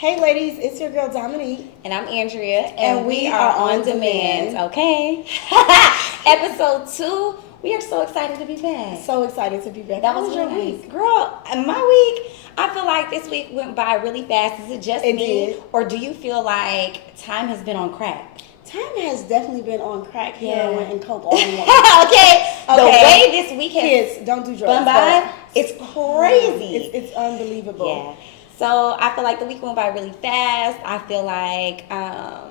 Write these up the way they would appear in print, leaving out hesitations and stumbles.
Hey ladies, it's your girl Dominique. And I'm Andrea, And we are on demand. Okay. Episode 2. We are so excited to be back. So excited to be back. That How was your really week? nice. Girl, my week, I feel like this week went by really fast. Is it just It me? did. Or do you feel like time has been on crack? Time has definitely been on crack, Yeah. heroin, and coke all in one. Okay. The way this week has Kids, don't do drugs. gone by, but it's crazy. It's unbelievable. Yeah. So I feel like the week went by really fast. I feel like I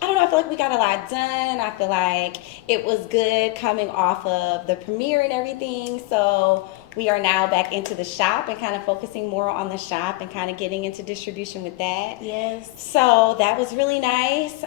don't know, I feel like we got a lot done. I feel like it was good coming off of the premiere and everything. So we are now back into the shop and kind of focusing more on the shop and kind of getting into distribution with that. Yes. So that was really nice.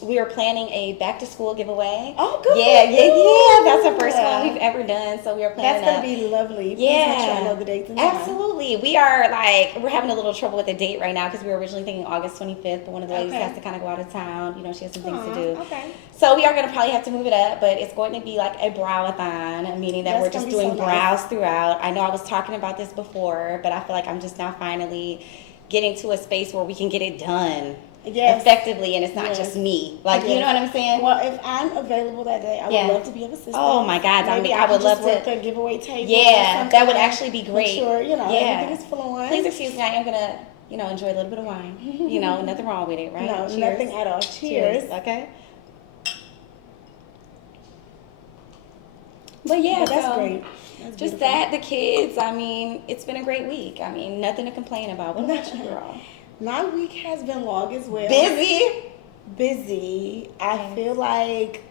We are planning a back to school giveaway. Oh, good. Yeah. That's the first one we've ever done. So we are planning. That's gonna be lovely. Please Yeah. make sure I know the dates and time. Absolutely. We're having a little trouble with the date right now because we were originally thinking August 25th, but one of the ladies Okay. has to kind of go out of town. You know, she has some things to Aw, do. Okay. So we are going to probably have to move it up, but it's going to be like a browathon, meaning that That's we're just gonna be doing so brows throughout. I know I was talking about this before, but I feel like I'm just now finally getting to a space where we can get it done Yes. effectively and it's not Yes. just me. Like, you Yes. know what I'm saying? Well, if I'm available that day, I would Yeah. love to be of assistance. Oh my God, Maybe I would could love just work to. the giveaway table. or Yeah, something. that would actually be great. Make sure, Yeah. everything is flowing. Please excuse me, I am going to, enjoy a little bit of wine. Nothing wrong with it, right? No, Cheers. nothing at all. Cheers. Okay. But yeah, But that's so great. That's just beautiful. that, the kids, it's been a great week. Nothing to complain about. What about you, girl? My week has been long as well. Busy. I feel like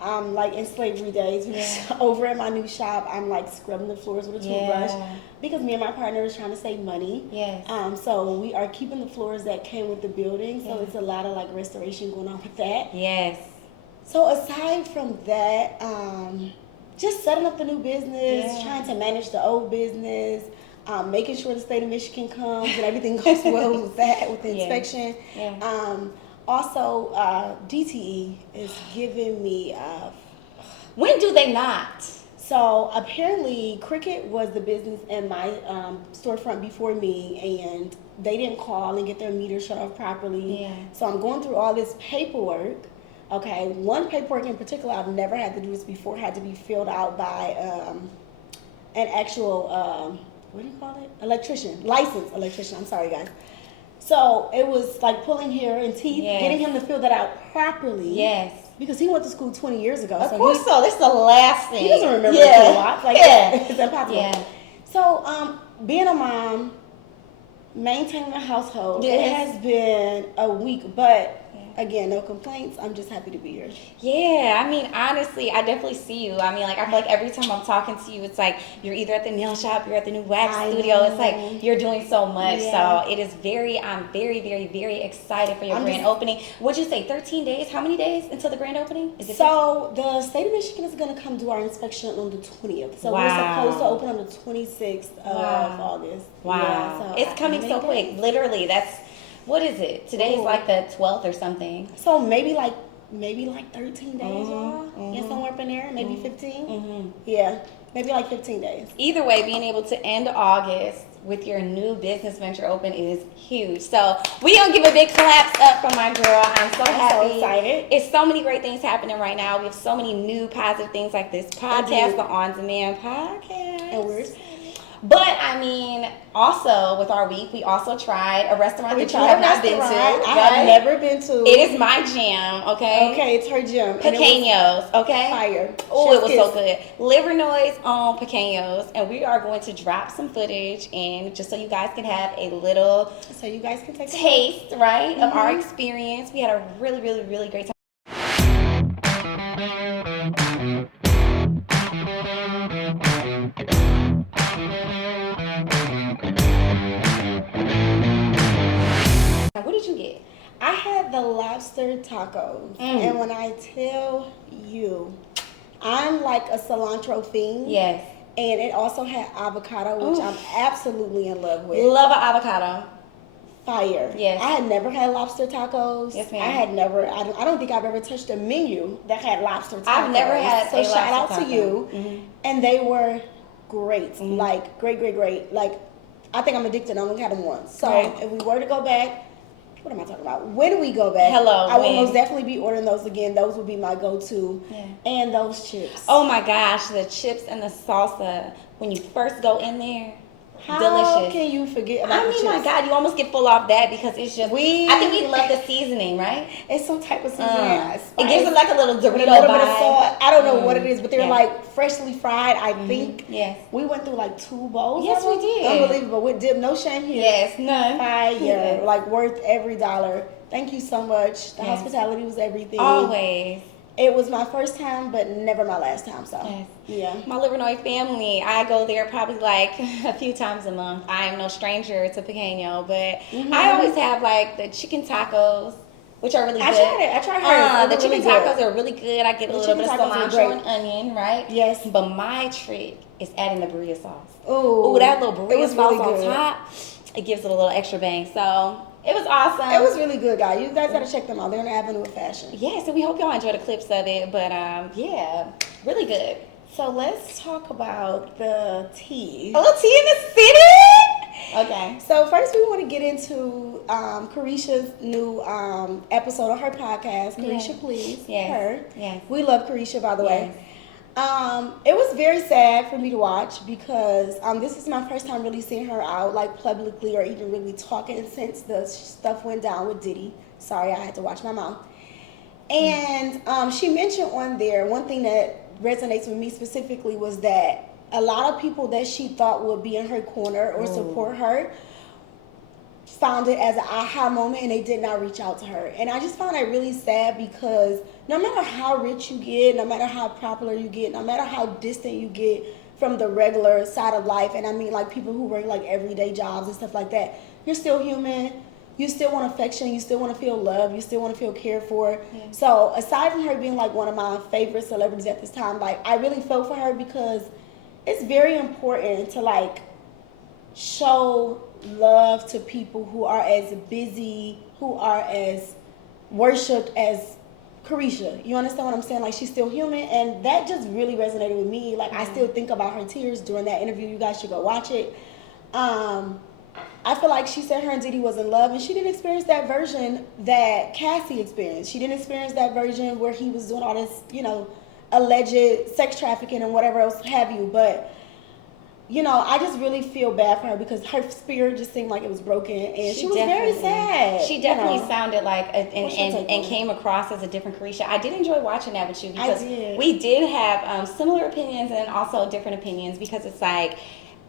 I'm like in slavery days. Yeah. Over at my new shop, I'm like scrubbing the floors with a toothbrush Yeah. because me and my partner is trying to save money. Yes. So we are keeping the floors that came with the building. So Yeah. it's a lot of like restoration going on with that. Yes. So aside from that, just setting up the new business, Yeah. trying to manage the old business, making sure the state of Michigan comes and everything goes well with that, with the Yeah. inspection. Yeah. Also, DTE is giving me. When do they not? So apparently, Cricket was the business in my storefront before me, and they didn't call and get their meter shut off properly. Yeah. So I'm going through all this paperwork. Okay, one paperwork in particular, I've never had to do this before, had to be filled out by an actual, what do you call it? Licensed electrician, I'm sorry guys. So it was like pulling hair and teeth, Yes. getting him to fill that out properly. Yes. Because he went to school 20 years ago. Of so course so. That's the last thing. he doesn't remember Yeah. a lot. Like, Yeah. it's impossible. Yeah. So, being a mom, maintaining a household, Yes. it has been a week, but Yeah. again, no complaints. I'm just happy to be here. Yeah, honestly, I definitely see you. I feel like every time I'm talking to you, it's like you're either at the nail shop, you're at the new wax I studio. know. It's like you're doing so much. Yeah. So I'm very, very, very excited for your I'm grand just- opening. Would you say 13 days? How many days until the grand opening? Is it So, the state of Michigan is going to come do our inspection on the 20th. So, we're Wow. supposed to open on the 26th of Wow. August. Wow. Yeah, so It's coming how so many quick. days? Literally, what is it? Today's Ooh. like the 12th or something. So, maybe like 13 days, Mhm, y'all. Yeah, mhm. somewhere up in there. Maybe 15. Mm-hmm. Yeah, maybe like 15 days. Either way, being able to end August with your new business venture open is huge. So we gonna give a big claps up for my girl. I'm so happy. so excited. It's so many great things happening right now. We have so many new positive things like this podcast, Indeed. the On Demand podcast. And we're excited. But also with our week, we also tried a restaurant that you have not been to. I right? have never been to. It is my jam, okay? Okay, it's her gym. And it was Pequeños, okay? fire. Oh, it was Chef's so good. Liver Noise on Pequeños, and we are going to drop some footage and just so you guys can have a little kiss. So you guys can take a look. taste, right, of our Mhm. experience. We had a really, really, really great time. What did you get? I had the lobster tacos, and when I tell you, I'm like a cilantro fiend. Yes. And it also had avocado, which Ooh. I'm absolutely in love with. Love an avocado. Fire. Yes. I had never had lobster tacos. Yes, ma'am. I had never. I don't think I've ever touched a menu that had lobster tacos. I've never had So a shout out lobster to taco. you. And they were great. Mhm. Like great. Like I think I'm addicted. I only had them once. So Right. if we were to go back, what am I talking about? When we go back, Hello, I will when? most definitely be ordering those again. Those would be my go-to. Yeah. And those chips. Oh my gosh, the chips and the salsa when you first go in there, How delicious. can you forget about I the mean, chips? my God, you almost get full off that because it's just. We- I think we love the seasoning, right? It's some type of seasoning. It gives it like a little Dorito with a little bit of vibe. salt. I don't know what it is, but they're Yeah. like freshly fried. I think. Yes. We went through like 2 bowls. Yes, of them. we did. Unbelievable. With dip, no shame here. Yes, none. Fire, Yes. like worth every dollar. Thank you so much. The Yes. hospitality was everything. Always. It was my first time, but never my last time. So Yes. yeah. My Livernois family, I go there probably like a few times a month. I am no stranger to Pequeño, but I always have like the chicken tacos, which are really I good. tried it. I tried hers. The It was chicken really tacos good. are really good. I get a The little bit of chicken tacos were cilantro great. and onion, right? Yes. But my trick is adding the burrito sauce. Ooh, That little it burrito was sauce really on good. top, it gives it a little extra bang. So it was awesome. It was really good, guys. You guys gotta check them out. They're in the Avenue of Fashion. Yes, and we hope y'all enjoy the clips of it. But yeah, really good. So let's talk about the tea. A little tea in the city. Okay. So first, we want to get into Carisha's new episode of her podcast. Carisha, Yes. please. Yes. Her. Yes. We love Carisha, by the way. It was very sad for me to watch because this is my first time really seeing her out like publicly or even really talking since the stuff went down with Diddy. Sorry, I had to watch my mouth. And she mentioned on there, one thing that resonates with me specifically was that a lot of people that she thought would be in her corner or support her found it as an aha moment and they did not reach out to her. And I just found that really sad because no matter how rich you get, no matter how popular you get, no matter how distant you get from the regular side of life, and I mean like people who work like everyday jobs and stuff like that, you're still human. You still want affection, you still want to feel love, you still want to feel cared for. Yeah. So aside from her being like one of my favorite celebrities at this time, like I really felt for her because it's very important to like show love to people who are as busy, who are as worshipped as Carisha. You understand what I'm saying? Like she's still human, and that just really resonated with me. Like I still think about her tears during that interview. You guys should go watch it. I feel like she said her and Diddy was in love, and she didn't experience that version that Cassie experienced. She didn't experience that version where he was doing all this, you know, alleged sex trafficking and whatever else have you. But you know, I just really feel bad for her because her spirit just seemed like it was broken, and she was very definitely- sad. She you definitely know. sounded like What's your take on and it? came across as a different Carisha. I did enjoy watching that with you because did. we did have similar opinions and also different opinions because it's like.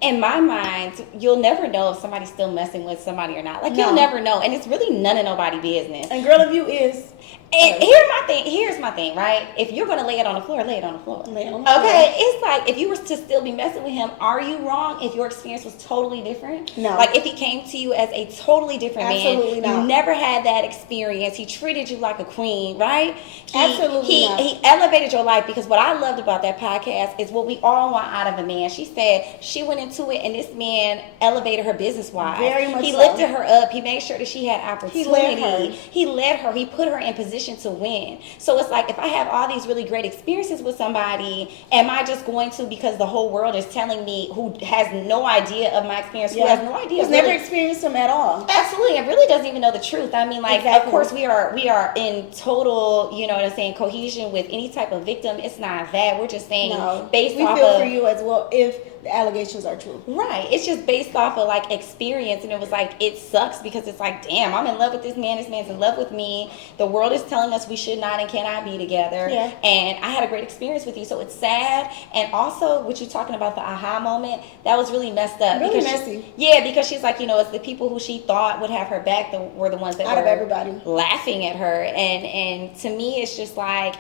In my mind, you'll never know if somebody's still messing with somebody or not. Like No. you'll never know, and it's really none of nobody business. And Girl of You is And here's my thing, right? If you're gonna lay it on the floor, lay it on the floor. Lay it on the floor. Okay, it's like if you were to still be messing with him, are you wrong if your experience was totally different? No. Like if he came to you as a totally different Absolutely man, not. you never had that experience. He treated you like a queen, right? Absolutely not. He elevated your life because what I loved about that podcast is what we all want out of a man. She said she went into it and this man elevated her business wise. Very much He so. lifted her up. He made sure that she had opportunity. led her. He led her. He put her in position to win. So it's like if I have all these really great experiences with somebody, am I just going to because the whole world is telling me who has no idea of my experience, who has no idea? Who's never really- experienced them at all. Absolutely, it really doesn't even know the truth. I mean, like, Exactly. of course, we are in total, you know what I'm saying, cohesion with any type of victim. It's not that we're just saying No, based we off feel of for you as well if the allegations are true. right. It's just based off of like experience, and it was like it sucks because it's like, damn, I'm in love with this man. This man's in love with me. The world is telling us we should not and cannot be together. Yeah. And I had a great experience with you, so it's sad. And also, what you're talking about the aha moment, that was really messed up. Really because messy. Yeah, because she's like, you know, it's the people who she thought would have her back that were the ones that Out were of everybody. laughing at her. And to me, it's just like.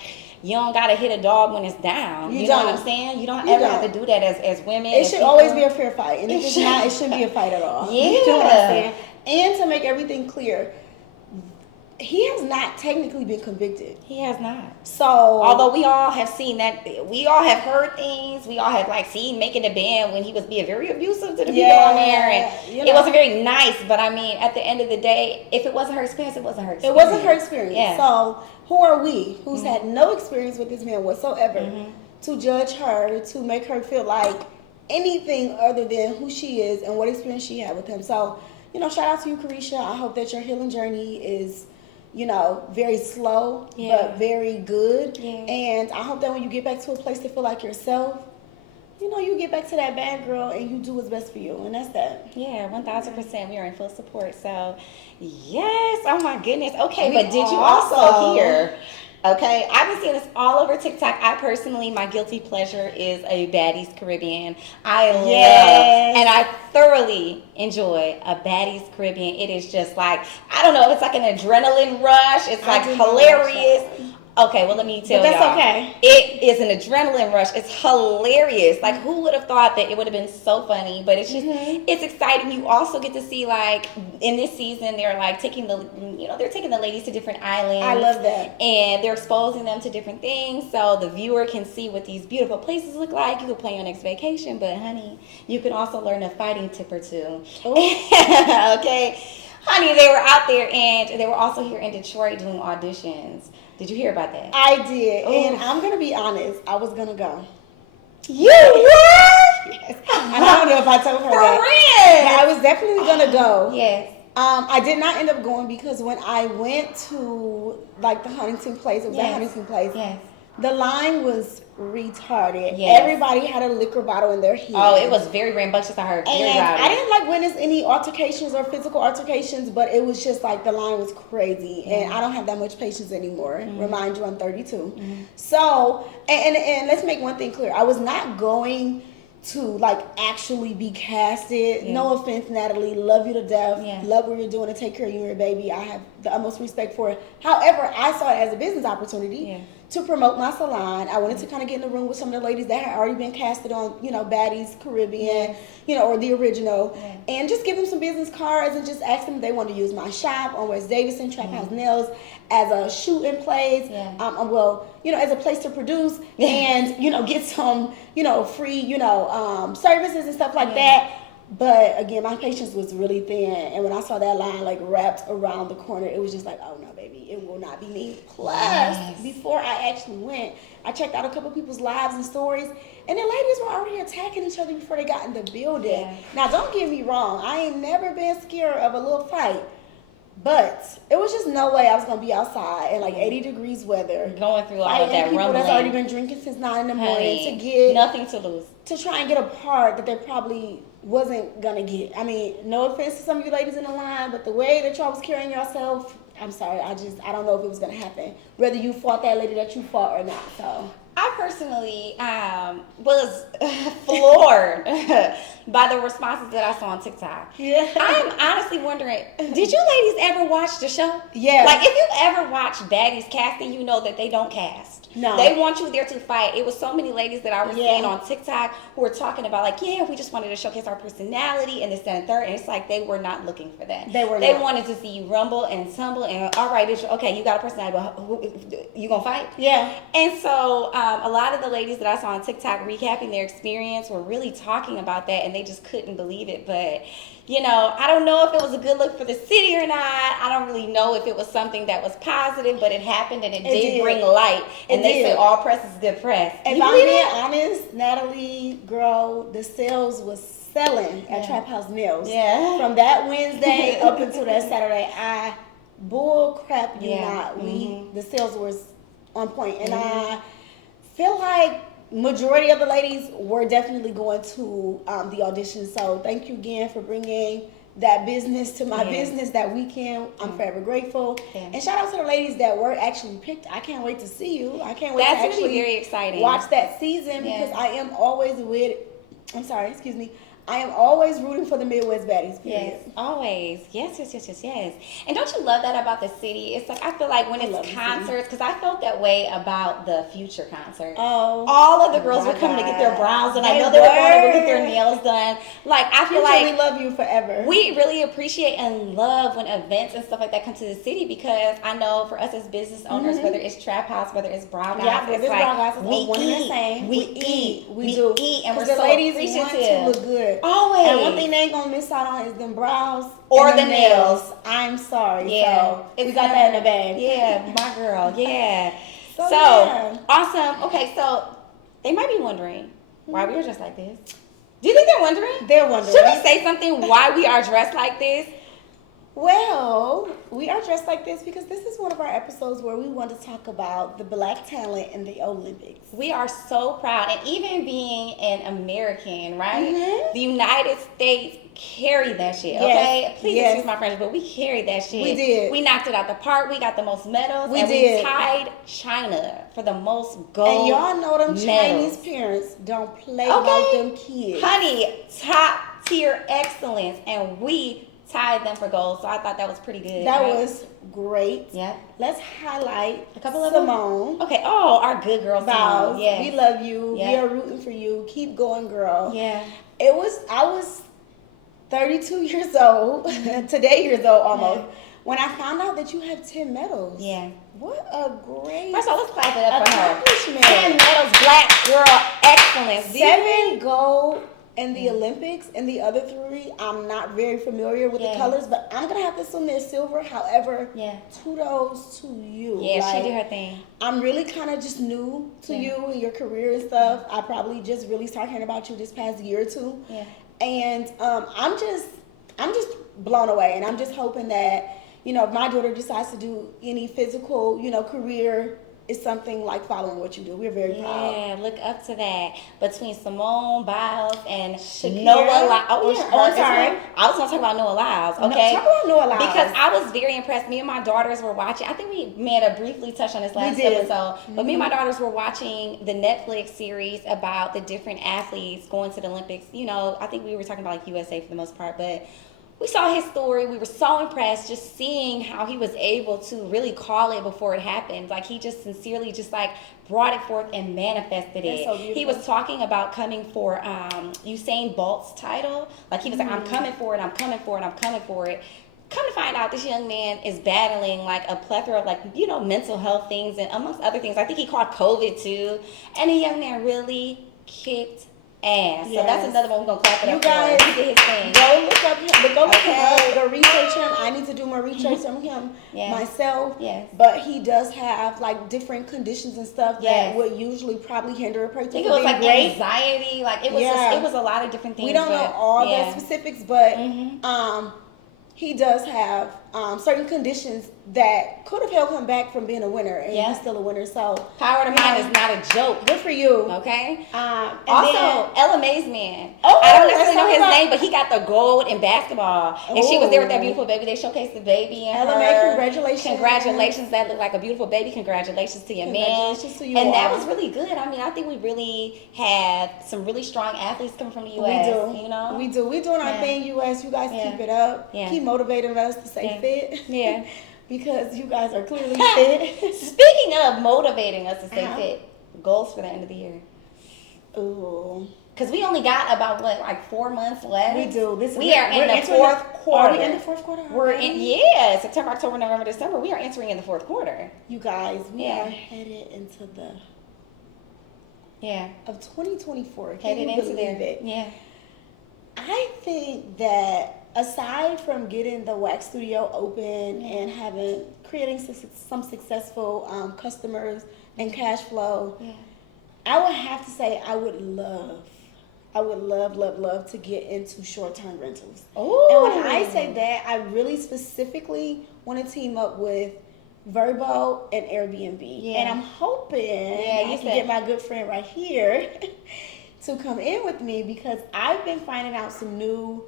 You don't gotta hit a dog when it's down. You know what don't. I'm saying? You don't You ever have don't. to do that as women. It as should people. always be a fair fight, and if It it's should. not, it shouldn't be a fight at all. Yeah. You know what I'm saying? And to make everything clear, he has not technically been convicted. He has not. So Although we all have seen that, we all have heard things. We all have like seen making the band when he was being very abusive to the people Yeah, on there, and you it know. wasn't very nice. But I mean, at the end of the day, if it wasn't her experience, it wasn't her it experience. wasn't her experience. Yeah. So who are we, who's had no experience with this man whatsoever, to judge her, to make her feel like anything other than who she is and what experience she had with him. So, shout out to you, Carisha. I hope that your healing journey is, very slow, but very good. Yeah. And I hope that when you get back to a place to feel like yourself, you get back to that bad girl and you do what's best for you. And that's that. Yeah, 1000%. We are in full support. So, yes. Oh, my goodness. Okay, We but did you also hear? Okay, I've been seeing this all over TikTok. I personally, my guilty pleasure is a Baddies Caribbean. I love and I thoroughly enjoy a Baddies Caribbean. It is just like, I don't know, it's like an adrenaline rush. It's like hilarious. Okay, well, let me tell you. That's okay. It is an adrenaline rush. It's hilarious. Like, who would have thought that it would have been so funny? But it's just, it's exciting. You also get to see, like, in this season, they're like taking they're taking the ladies to different islands. I love that. And they're exposing them to different things, so the viewer can see what these beautiful places look like. You can plan your next vacation, but honey, you can also learn a fighting tip or two. Okay, honey, they were out there, and they were also here in Detroit doing auditions. Did you hear about that? I did. And I'm going to be honest. I was going to go. You were? Yes. And I don't know if I told her For that. real? But I was definitely going to go. Yes. I did not end up going because when I went to, like, the Huntington place, it was a Huntington place. Yes. The line was retarded. Yes. Everybody had a liquor bottle in their hand. Oh, it was very rambunctious. I heard. And I didn't like witness any altercations or physical altercations, but it was just like the line was crazy, and I don't have that much patience anymore. Remind you, I'm 32. So, and let's make one thing clear: I was not going to like actually be casted. No offense, Natalie, love you to death. Love what you're doing to take care of you and your baby. I have the utmost respect for it. However, I saw it as a business opportunity. To promote my salon. I wanted to kind of get in the room with some of the ladies that had already been casted on, Baddies Caribbean, or the original, and just give them some business cards and just ask them if they want to use my shop on West Davidson, Trap House Nails, as a shoot-in place, as a place to produce and, get some, free, services and stuff like that. But again, my patience was really thin, and when I saw that line like wrapped around the corner, it was just like, oh no, baby, it will not be me. Plus, before I actually went, I checked out a couple people's lives and stories, and the ladies were already attacking each other before they got in the building. Now, don't get me wrong, I ain't never been scared of a little fight, but it was just no way I was gonna be outside in like 80 degrees weather, going through all of that people rumbling. That's already been drinking since 9 in the morning Honey, to get nothing to lose, to try and get a part that they probably wasn't gonna get. I mean, no offense to some of you ladies in the line, but the way that y'all was carrying yourself, I'm sorry, I don't know if it was gonna happen. Whether you fought that lady that you fought or not. So I personally was floored by the responses that I saw on TikTok. I'm honestly wondering, did you ladies ever watch the show? Like, if you ever watch Baddies casting, you know that they don't cast. No. They want you there to fight. It was so many ladies that I was seeing on TikTok who were talking about, like, we just wanted to showcase our personality and this, that, and third. And it's like they were not looking for that. They wanted to see you rumble and tumble and, all right, bitch, okay, you got a personality, but you gonna fight? And so a lot of the ladies that I saw on TikTok recapping their experience were really talking about that, and they just couldn't believe it. But I don't know if it was a good look for the city or not. I don't really know if it was something that was positive, but it happened, and it did bring light. And they say all press is good press. If I'm being honest, Natalie, girl, the sales was selling at Trap House Nails. From that Wednesday up until that Saturday, I bull crap you not. The sales was on point, and I feel like majority of the ladies were definitely going to the audition. So thank you again for bringing that business to my business that weekend. I'm forever grateful. And shout out to the ladies that were actually picked. I can't wait to see you. I can't wait to actually very exciting. Watch that season because I am always I am always rooting for the Midwest Baddies, period. Yes, always. Yes. And don't you love that about the city? It's like, I feel like when it's concerts, because I felt that way about the Future concert. All of the girls were coming to get their brows, and I know they were going to go get their nails done. Like, I feel like we love you forever. We really appreciate and love when events and stuff like that come to the city, because I know for us as business owners, whether it's Trap House, whether it's Brow Guys, it's like, we eat, we do. And we're so ladies want to look good. Always. And one thing they ain't gonna miss out on is them brows or the nails. I'm sorry. Yeah. So we got that in the bag. Yeah, my girl. Yeah. So awesome. Okay, so they might be wondering why we were just like this. Do you think they're wondering? They're wondering. Should we say something why we are dressed like this? Well, we are dressed like this because this is one of our episodes where we want to talk about the black talent in the Olympics. We are so proud, and even being an American, right? Mhm. The United States carried that shit, Yes, okay? Please yes. excuse my French, but we carried that shit. We did. We knocked it out the park. We got the most medals. We and did. We tied China for the most gold And y'all know them medals. Chinese parents don't play about Okay. them kids. Honey, top tier excellence, and we tied them for gold. So I thought that was pretty good. That right? was great. Yep. Let's highlight A couple of them? Simone Okay. Oh, our good girl Biles. Simone. Yes. We love you. Yeah. We are rooting for you. Keep going, girl. Yeah. I was 32 years old, today years old almost, when I found out that you have 10 medals. Yeah. What a great First of all, let's clap it up for her. accomplishment. 10 medals, black girl excellence. Do you 7 think- gold in the Olympics, and the other 3, I'm not very familiar with Yeah. the colors, but I'm going to have to assume they're silver. However, Yeah. kudos to you. Yeah, Like, she did her thing. I'm really kind of just new to Yeah. you and your career and stuff. I probably just really started hearing about you this past year or two. Yeah. And I'm just blown away, and I'm just hoping that, you know, if my daughter decides to do any physical, you know, career, is something like following what you do. We're very proud. Yeah, look up to that. Between Simone Biles and Shakira? Noah Lyles. Oh, Or yeah. her- Oh, I'm is sorry. her- I was going to talk about Noah Lyles, No, okay? talk about Noah Lyles. Because I was very impressed. Me and my daughters were watching. I think we may have briefly touched on this last did. episode. But me and my daughters were watching the Netflix series about the different athletes going to the Olympics. You know, I think we were talking about like USA for the most part, but we saw his story. We were so impressed just seeing how he was able to really call it before it happened. Like he just sincerely just like brought it forth and manifested That's it. so beautiful. He was talking about coming for Usain Bolt's title. Like he was like, I'm coming for it, I'm coming for it, I'm coming for it. Come to find out, this young man is battling like a plethora of like, you know, mental health things and amongst other things. I think he caught COVID too. And the young man really kicked ass. So that's Yes. another one we're gonna clap it You up guys, for. He did his thing. Go look up him. Go look Okay. him up. Go research him. I need to do more research on him Yes. myself. Yes. But he does have like different conditions and stuff Yes. that would usually probably hinder a person I think it from was being like great. anxiety, like it was Yeah. just, it was a lot of different things. We don't know but, all yeah. the specifics, but Mhm. he does have certain conditions that could have held him back from being a winner, and Yeah. he's still a winner. So Power to you mind know, is not a joke. good for you. Okay. And Also, then- Ella May's man. Oh, I don't let's necessarily know talk his about- name, but he got the gold in basketball, and she was there with that Ooh. beautiful baby. They showcased the baby and Ella May, her. congratulations. Congratulations! That looked like a beautiful baby. Congratulations to your man. Congratulations to you And that all. was really good. I mean, I think we really have some really strong athletes coming from the We U.S. do. You know, We do. We doing our Yeah. thing, US. You guys Yeah. keep it up. Yeah. Keep motivating us to stay Yeah. fit. Yeah. Because you guys are clearly fit. Speaking of motivating us to stay Uh-huh. fit, goals for the end of the year. Ooh. Because we only got about what, like 4 months left. We do. We are in we're the entering fourth quarter. Are we in the fourth quarter? We're already? in, yeah, September, October, November, December. We are entering in the fourth quarter. You guys, we Yeah. are headed into the Yeah, of 2024. Can headed you into believe there. it? Yeah, I think that aside from getting the wax studio open and creating some successful customers and cash flow, yeah. I would have to say I would love, love to get into short-term rentals. Ooh. And when I say that, I really specifically want to team up with Vrbo and Airbnb. Yeah. And I'm hoping Yeah, I you can said- get my good friend right here to come in with me, because I've been finding out some new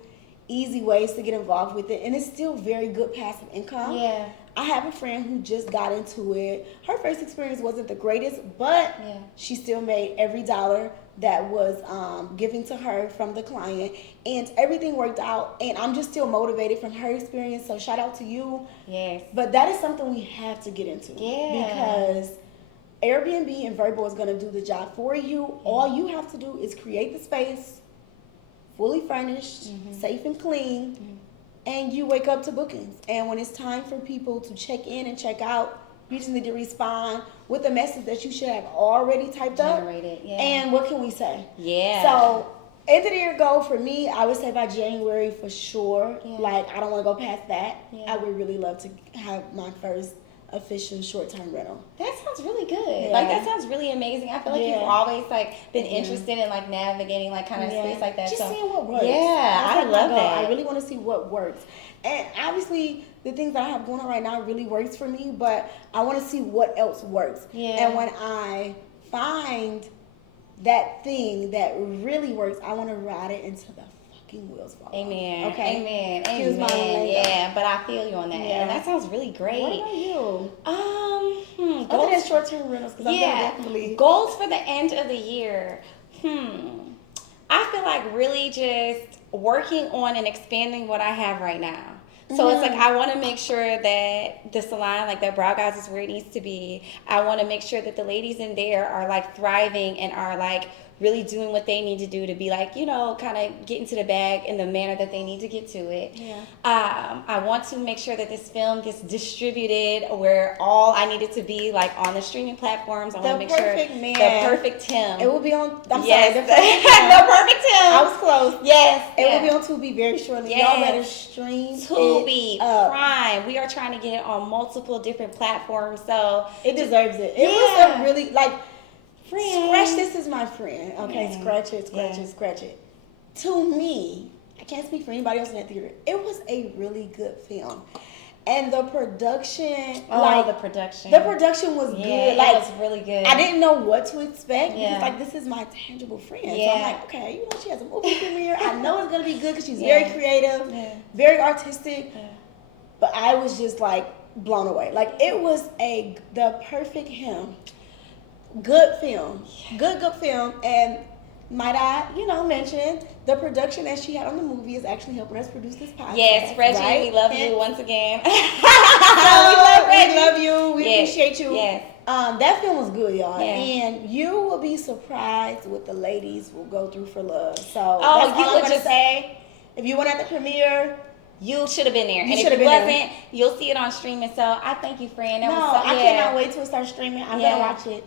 easy ways to get involved with it, and it's still very good passive income. Yeah. I have a friend who just got into it. Her first experience wasn't the greatest, but Yeah. she still made every dollar that was given to her from the client, and everything worked out. And I'm just still motivated from her experience. So shout out to you. Yes. But that is something we have to get into. Yeah. Because Airbnb and Vrbo is going to do the job for you. All you have to do is create the space, fully furnished, safe and clean, and you wake up to bookings. And when it's time for people to check in and check out, you just need to respond with a message that you should have already typed up. Generated, yeah. And what can we say? Yeah. So, end of the year goal for me, I would say by January for sure. Yeah. Like, I don't want to go past that. Yeah. I would really love to have my first official short-term rental. That sounds really good. Yeah. Like that sounds really amazing. I feel like Yeah. you've always like been interested in like navigating like kind of space like that. Just so seeing what works. yeah, That's I like my love goal. that. I really want to see what works. And obviously, the things that I have going on right now really works for me, but I want to see what else works. Yeah. And when I find that thing that really works, I want to ride it until the fucking wheels fall off. Amen. Okay. Amen. Excuse my Amen. lingo. Yeah, but I feel you on that. Yeah. And that sounds really great. What about you? Other Goals, than short-term rentals, because I'm yeah. definitely Goals for the end of the year. I feel like really just working on and expanding what I have right now. So it's like I want to make sure that the salon, like that Brow Guys, is where it needs to be. I want to make sure that the ladies in there are like thriving and are like really doing what they need to do to be like, you know, kind of get into the bag in the manner that they need to get to it. Yeah. I want to make sure that this film gets distributed where all I need it to be, like on the streaming platforms. I want to make sure Man. the perfect Tim. It will be on. I'm Yes. sorry, the perfect Tim. The perfect Tim. I was close. Yes. It yeah. will be on Tubi very shortly. Yes. Y'all better stream Tubi, it up. Prime. We are trying to get it on multiple different platforms. So It deserves it. It Yeah. was a really like. Friend. Scratch this is my friend. Okay, Yeah. scratch it, scratch Yeah. it, scratch it. To me, I can't speak for anybody else in that theater. It was a really good film, and the production, the production. the production was Yeah, good. Like it was really good. I didn't know what to expect Yeah. because like this is my tangible friend. So Yeah. I'm like, okay, you know, she has a movie premiere. I know it's gonna be good because she's Yeah. very creative, Yeah. very artistic. Yeah. But I was just like blown away. Like it was the perfect him. Good film. Good film. And might I, mention the production that she had on the movie is actually helping us produce this podcast. Yes, Reggie, right? we love And you once again. we love you. We Yes, appreciate you. yes. That film was good, y'all. Yeah. And you will be surprised what the ladies will go through for love. So Oh, that's you all would I'm gonna just- say. If you went at the premiere, You should have been there. And if should have you been wasn't, you'll see it on streaming. So I thank you, friend. That no, was so, I yeah. cannot wait till it starts streaming. I'm Yeah. gonna watch it.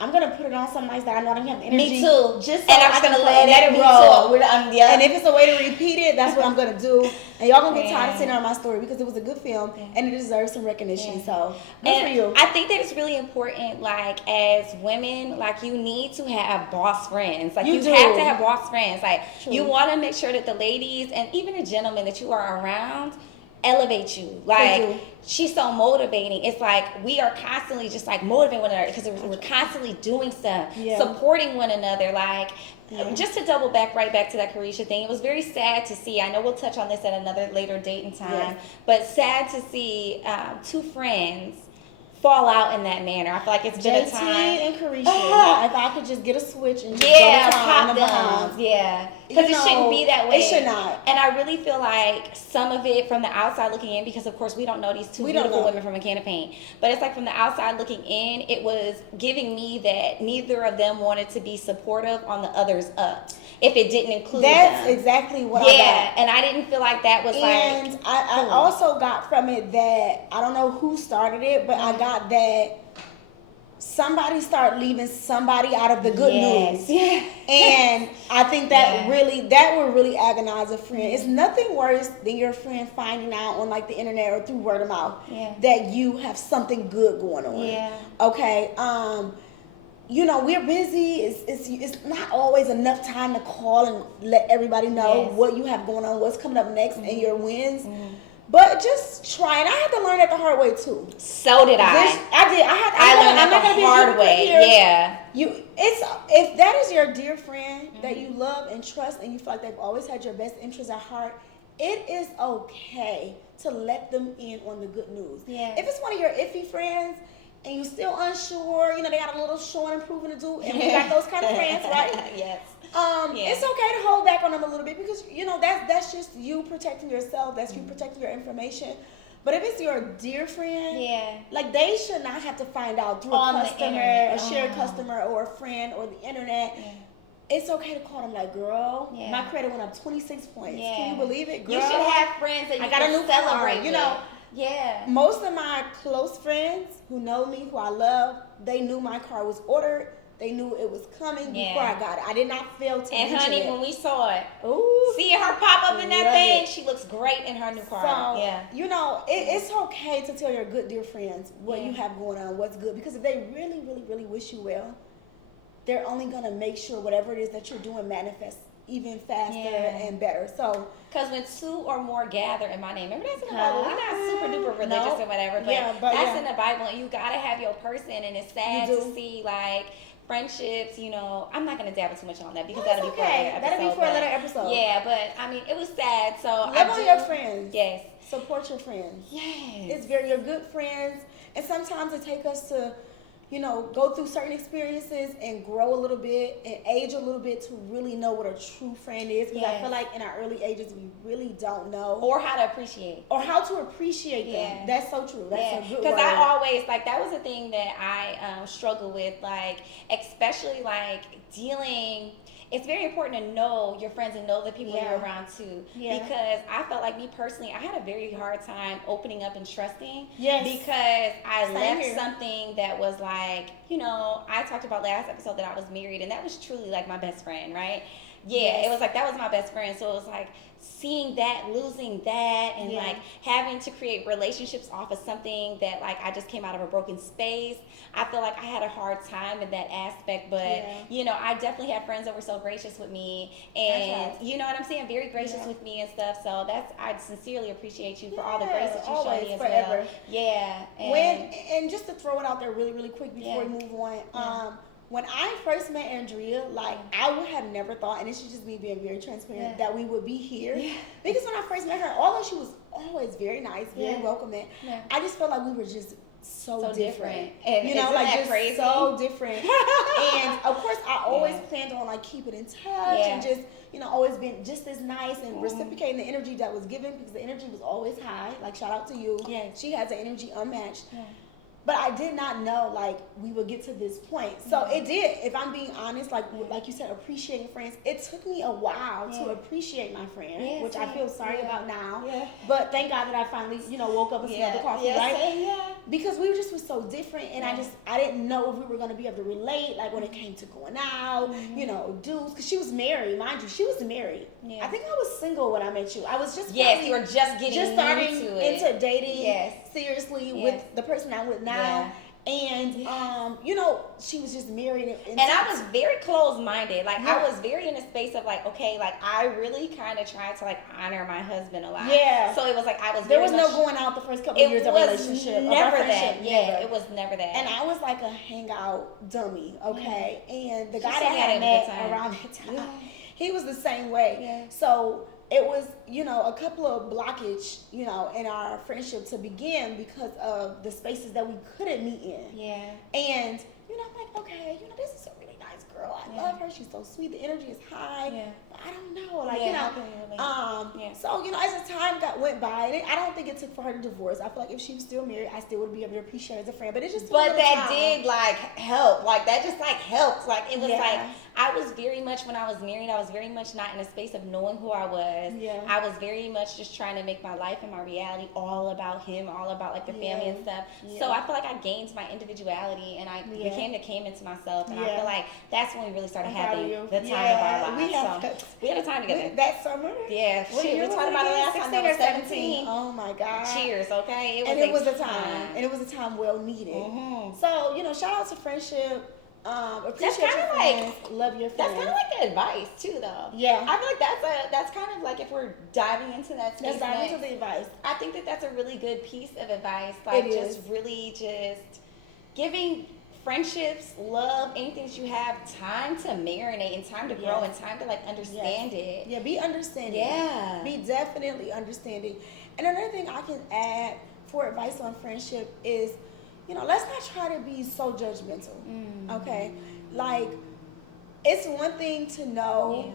I'm gonna put it on some nights that I know I don't have the energy. Me too. Just so and I'm I just can gonna let let it it roll. roll. Yeah. And if it's a way to repeat it, that's what I'm gonna do. And y'all gonna get tired of Yeah. sitting on my story because it was a good film and it deserves some recognition. Yeah. So good for And you. I think that it's really important, like as women, like you need to have boss friends. Like You you do. have to have boss friends. Like True. you want to make sure that the ladies and even the gentlemen that you are around elevate you. Like do. she's so motivating. It's like we are constantly just like motivating one another because we're constantly doing stuff, Yeah. supporting one another. Like Yeah. just to double back right back to that Carisha thing, it was very sad to see. I know we'll touch on this at another later date and time, Yes. but sad to see two friends fall out in that manner. I feel like it's been a JT time. and Carisha. Uh-huh. If I could just get a switch and just Yeah, go to town pop on the behind. them. Yeah, because You it shouldn't know, be that way. it should not. And I really feel like some of it from the outside looking in, because of course we don't know these two We don't beautiful know. women from a can of paint, but it's like from the outside looking in, it was giving me that neither of them wanted to be supportive on the other's up if it didn't include That's them. exactly what I Yeah, got. and I didn't feel like that was And like. I also got from it that I don't know who started it, but I got that somebody start leaving somebody out of the good news. Yeah. And I think that Yeah. that would really agonize a friend. It's nothing worse than your friend finding out on like the internet or through word of mouth Yeah. that you have something good going on. Yeah. Okay. We're busy. It's not always enough time to call and let everybody know Yes. what you have going on, what's coming up next, and your wins. Mm-hmm. But just try. And I had to learn that the hard way too. So did I. I did. I learned I'm not that gonna the be a hard hypocrite way. here. Yeah. If that is your dear friend that Mm-hmm. you love and trust and you feel like they've always had your best interests at heart, it is okay to let them in on the good news. Yeah. If it's one of your iffy friends and you're still unsure, they got a little showing and proving to do, and we got those kind of friends, right? Yes. Yeah. It's okay to hold back on them a little bit because that's just you protecting yourself. That's you protecting your information. But if it's your dear friend, Yeah. like they should not have to find out through On a the customer, internet. a shared customer, or a friend, or the internet. Yeah. It's okay to call them like, girl, Yeah. my credit went up 26 points. Yeah. Can you believe it, girl? You should have friends that you I got a can new celebrate car, with. Yeah. Most of my close friends who know me, who I love, they knew my car was ordered. They knew it was coming Yeah. before I got it. I did not fail to And mention honey, it. when we saw it, Ooh, seeing her pop up in that love thing, it. she looks great in her new car. So, Yeah. you know, it's okay to tell your good, dear friends what Yeah. you have going on, what's good. Because if they really, really, really wish you well, they're only going to make sure whatever it is that you're doing manifests even faster Yeah. and better. So, Because when two or more gather in my name, remember that's in the Bible. We're not super duper religious No. or whatever, but, Yeah, but that's yeah. in the Bible, and you gotta have your person. And it's sad You to do. see like friendships. You know, I'm not gonna dabble too much on that because No, it's that'll be okay. for another episode. That'll be for but- another episode. Yeah, but I mean, it was sad. So love I on do, your friends. Yes. Support your friends. Yes. It's very your good friends, and sometimes it takes us to, you know, go through certain experiences and grow a little bit and age a little bit to really know what a true friend is. Because I Yes. feel like in our early ages we really don't know or how to appreciate. or how to appreciate them. Yeah. That's so true. That's a good Because word. I always like that was the thing that I struggle with, like especially like dealing. It's very important to know your friends and know the people Yeah. you're around too. Yeah. Because I felt like me personally, I had a very hard time opening up and trusting. Yes. Because I Same left here. something that was like, you know, I talked about last episode that I was married, and that was truly like my best friend, right? Yeah, Yes. it was like that was my best friend. So it was like seeing that, losing that, and Yeah. like having to create relationships off of something that like I just came out of a broken space. I feel like I had a hard time in that aspect, but Yeah. you know, I definitely had friends that were so gracious with me, and That's right. you know what I'm saying, very gracious Yeah. with me and stuff. So that's I sincerely appreciate you for all the Yeah, grace that you showed always, me as forever. well. Yeah, and And just to throw it out there really, really quick before Yeah. we move on, Yeah. when I first met Andrea, like I would have never thought, and this is just me being very transparent, Yeah. that we would be here. Yeah. Because when I first met her, although she was always very nice, very Yeah. welcoming, Yeah. I just felt like we were just so So different. And You know, isn't like that just crazy? so different. And of course, I always Yeah. planned on like keeping in touch Yeah. and just, you know, always being just as nice and Mhm. reciprocating the energy that was given because the energy was always high. Like shout out to you. Yes. She has an energy unmatched. Yeah. But I did not know like we would get to this point. So Yeah. it did. If I'm being honest, like you said, appreciating friends. It took me a while Yeah. to appreciate my friend, Yeah, which I same. feel sorry Yeah. about now. Yeah. But thank God that I finally, you know, woke up and smelled the coffee, yeah, right? same, yeah. Because we just were so different, and Yeah. I didn't know if we were gonna be able to relate, like when it came to going out, Mhm. you know, dudes. Because she was married, mind you, she was married. Yeah. I think I was single when I met you. I was just Yes, probably you were just getting just starting into it. into dating Yes. seriously Yes. with the person I'm with now. And Yeah. you know, she was just married, And I was very close-minded. Like Yeah. I was very in a space of like, okay, like I really kind of tried to like honor my husband a lot. Yeah. So it was like I was. there very was no much, going out the first couple It years of was relationship, of our never that. friendship, Yeah, never. it was never that. And I was like a hangout dummy, okay? And the She guy said that we I had had a met good time. around that time, Yeah. he was the same way. Yeah. So it was, you know, a couple of blockage, you know, in our friendship to begin because of the spaces that we couldn't meet in. Yeah. And, you know, I'm like, okay, you know, this is a really nice girl. I Yeah. love her. She's so sweet. The energy is high. Yeah. But I don't know. Like, Yeah, you know, I can relate. Yeah. so, you know, as the time went by, and I don't think it took for her to divorce. I feel like if she was still married, I still would be able to appreciate her as a friend. But it just took a But little that time. did like help. Like that just like helped. Like it was Yeah. like I was very much when I was married, I was very much not in a space of knowing who I was. Yeah. I was very much just trying to make my life and my reality all about him, all about like the family and stuff. Yeah. So I feel like I gained my individuality and I Yeah. came into myself, and I Yeah. feel like that's when we really started I'm proud of having you. the time Yeah, of our lives. we have so we had a time together. that summer. Yeah, What shit, year we was talked it about it again? last time. 16 I or was 17. Oh my God. Cheers, okay? And it was a time. And it was a time well needed. Mhm. So, you know, shout out to friendship. Appreciate kinda your like- friends. Love your That's friends. kind of like the advice too, though. Yeah. I feel like that's kind of like if we're diving into that space Let's dive next, into the advice. I think that that's a really good piece of advice. Like It just is. really just giving friendships, love, anything that you have time to marinate and time to grow Yes. and time to like understand it. Yeah, be understanding. Yeah. Be definitely understanding. And another thing I can add for advice on friendship is, you know, let's not try to be so judgmental. Okay? Like, it's one thing to know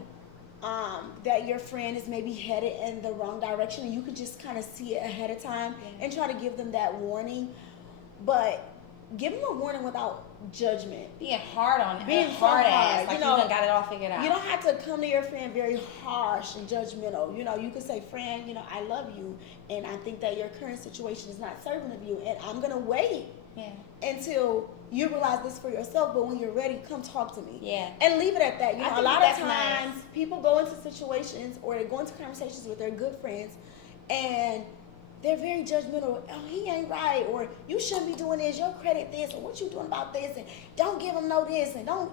that your friend is maybe headed in the wrong direction and you can just kind of see it ahead of time and try to give them that warning. But give them a warning without judgment. Being hard on Being so hard hard, ass, like you you know, done got it all figured out. You don't have to come to your friend very harsh and judgmental. You know, you could say, friend, you know, I love you, and I think that your current situation is not serving of you, and I'm going to wait Yeah. until you realize this for yourself. But when you're ready, come talk to me. Yeah. And leave it at that. You I know, a think lot of that's times nice. people go into situations or they go into conversations with their good friends, and they're very judgmental. Oh, he ain't right, or you shouldn't be doing this. Your credit this, or what you doing about this, and don't give him no this, and don't,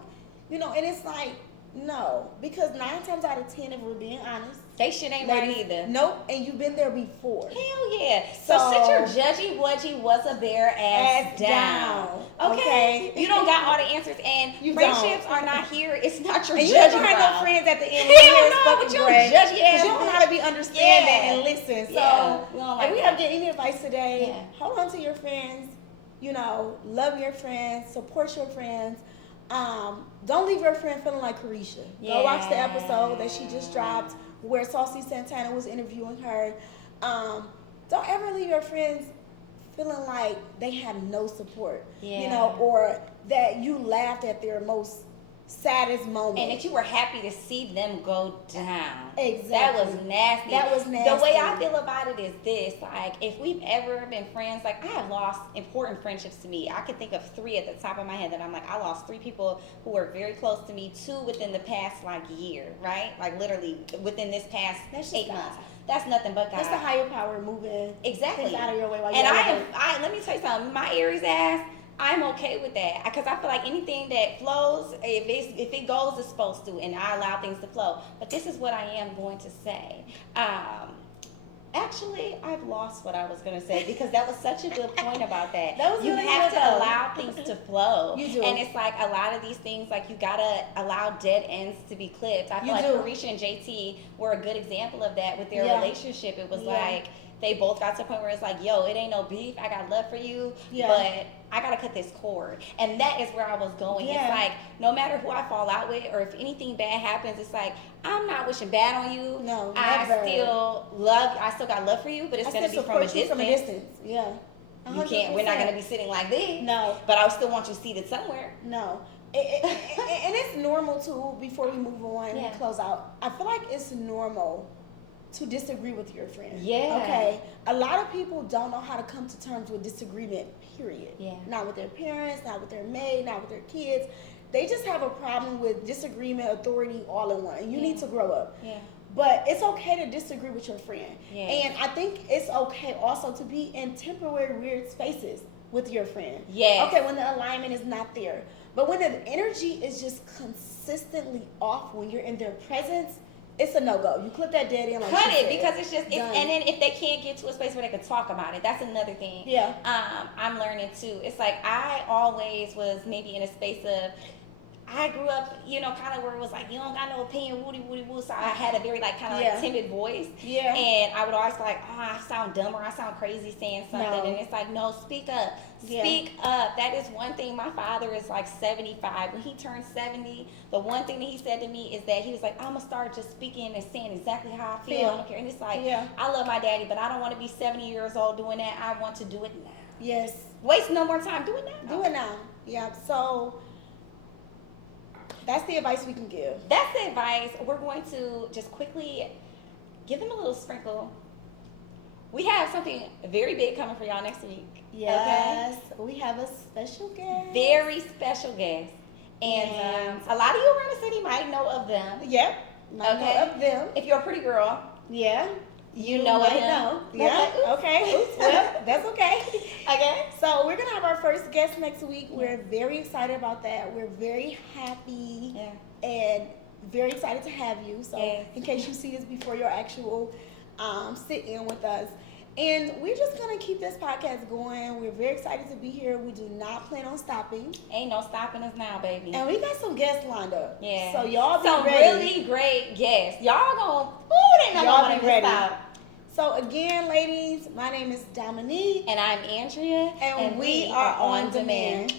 you know. And it's like, no, because 9 times out of 10, if we're being honest, They shit ain't right either. Nope, and you've been there before. Hell yeah. So sit your judgy wudgy was a bear ass down. Okay? You don't got all the answers, and You friendships don't. are not here. It's not your And judgy you never had no crowd. friends at the end. Hell when no, fucking with your great. judgy ass You don't know bitch. how to be understanding Yeah. and listen. So, Yeah, we don't like if we that. have get any advice today, Yeah. hold on to your friends. You know, love your friends, support your friends. Don't leave your friend feeling like Carisha. Go watch the episode that she just dropped where Saucy Santana was interviewing her. Don't ever leave your friends feeling like they have no support. Yeah. You know, or that you laughed at their most saddest moment. And that you were happy to see them go down. Exactly. That was nasty. That was nasty. The way I feel about it is this: like, if we've ever been friends, like I have lost important friendships to me. I can think of 3 at the top of my head that I'm like, I lost 3 people who were very close to me. 2 within the past year, right? Like literally within this past That's just 8 God. months. That's nothing but God. It's the higher power moving Exactly. things out of your way while And you're I let me tell you something. My Aries ass, I'm okay with that because I feel like anything that flows, if it goes, it's supposed to, and I allow things to flow. But this is what I am going to say. Actually, I've lost what I was going to say because that was such a good point about that. That was You really have good, to though. allow things to flow. You do. And it's like a lot of these things, like you got to allow dead ends to be clipped. I feel You like do. Carisha and JT were a good example of that with their Yeah. relationship. It was Yeah. like, they both got to the point where it's like, yo, it ain't no beef. I got love for you, Yeah. but I gotta cut this cord. And that is where I was going. Yeah. It's like, no matter who I fall out with, or if anything bad happens, it's like, I'm not wishing bad on you. No, I never. I still got love for you, but it's I gonna still be from a support you distance. from a distance. Yeah. You can't. We're not 100%. gonna be sitting like this. No. But I still want you seated somewhere. No. And it's normal too, before we move on and Yeah. we close out, I feel like it's normal to disagree with your friend. Yeah. Okay. A lot of people don't know how to come to terms with disagreement, period. Yeah. Not with their parents, not with their maid, not with their kids. They just have a problem with disagreement, authority, all in one. You need to grow up. Yeah. But it's okay to disagree with your friend. Yeah. And I think it's okay also to be in temporary weird spaces with your friend. Yes. Okay, when the alignment is not there. But when the energy is just consistently off when you're in their presence, it's a no-go. You clip that dead end like Cut she it said. because it's just, Done. and then if they can't get to a space where they can talk about it, that's another thing. Yeah. I'm learning too. It's like I always was maybe in a space of, I grew up, kind of where it was like, you don't got no opinion, woody, woody, woo. So I had a very kind of Yeah. timid voice. Yeah. And I would always be like, oh, I sound dumb or I sound crazy saying something. No. And it's like, no, speak up. Yeah. Speak up. That is one thing. My father is 75. When he turned 70, the one thing that he said to me is that he was like, I'm going to start just speaking and saying exactly how I feel. Yeah. I don't care. And it's like, Yeah. I love my daddy, but I don't want to be 70 years old doing that. I want to do it now. Yes. Waste no more time. Do it now. Do it now. Yeah. So that's the advice we can give. That's the advice. We're going to just quickly give them a little sprinkle. We have something very big coming for y'all next week. Yes. We have a special guest. Very special guest. And Yes. a lot of you around the city might know of them. Yep. I Okay. know of them. If you're a pretty girl, Yeah. you know of might them. know. Okay. Yeah. Okay. Oops. Well, that's okay. Okay. So we're gonna have our first guest next week. We're very excited about that. We're very happy Yeah. and very excited to have you. So Yes. in case you see us before your actual sit in with us. And we're just gonna keep this podcast going. We're very excited to be here. We do not plan on stopping. Ain't no stopping us now, baby. And we got some guests lined up. Yeah. So y'all be Some ready. really great guests. Y'all gonna, they not Y'all gonna be miss ready. out. So again, ladies, my name is Dominique. And I'm Andrea. And we are on demand.